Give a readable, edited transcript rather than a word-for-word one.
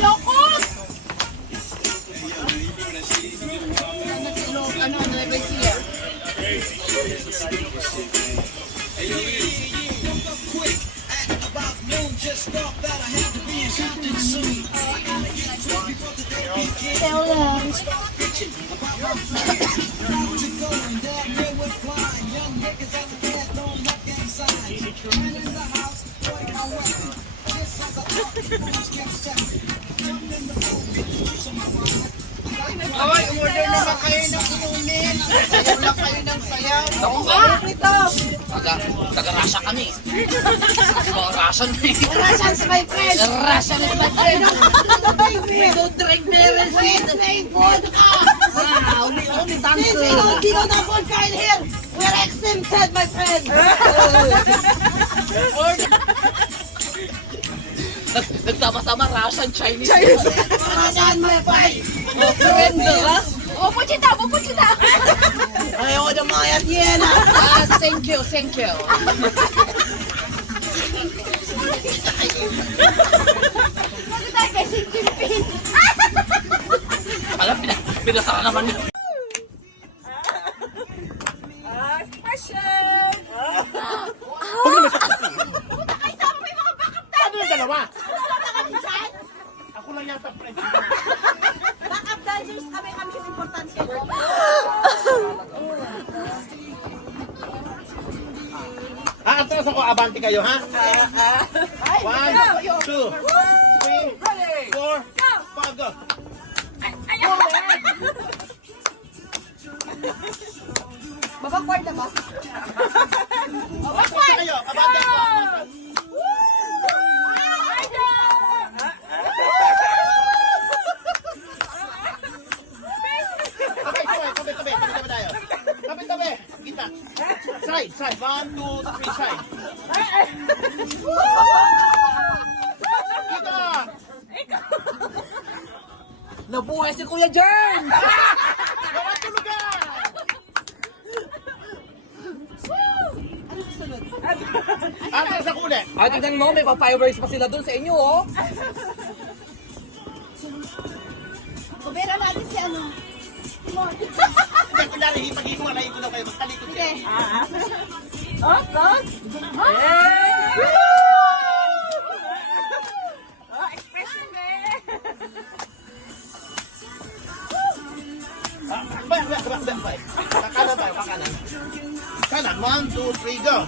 Lokot! Kaway, umorder naman kayo ng inumin. Sayaw lang kayo ng sayaw. Ako nga! Taga-Russia kami. Mga Russian eh. Russians, my friend! Russian is my friend. We don't drink beer and We drink vodka! only Since we don't have vodka in here, we're exempted, my friend! Nagsama-sama Russian, Chinese. Russian, my friend! Friend, ha? Opo, chita! Ayaw ko ng mga yan. Thank you, thank you. Bakit tayo kay Xi Jinping? Alam, pinasaka naman yun. Expression! Puta kayo sa may mga backup tayo! Ano yung dalawa? Wala na kami dyan! Ako lang yata friend. Backup dancers kami yung importante. Atras ako, abante kayo, ha? 1, 2, 3, 4, 5, go! Babackward na ba? Abante kayo, abante ako. Tabi tayo. Tabi. Kita. Side. 1, 2, 3, side. Kita. Nabuhay si Kuya Jern! Wala tulugan. Ano susunod? Atras ako ulit. Ay, tignan mo, may pa-fireworks pa sila dun sa inyo, oh. Kubera natin si ano? Hindi, kunyari, pag-iwalayin ko na kayo. Magtalikod kayo. Oh, God! Expression, Back. Kakanan tayo, kakanan. Kanan, 1, 2, 3, go.